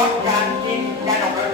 อดการกินการออกกำลัง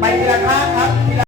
ไปทีละครั้งครับ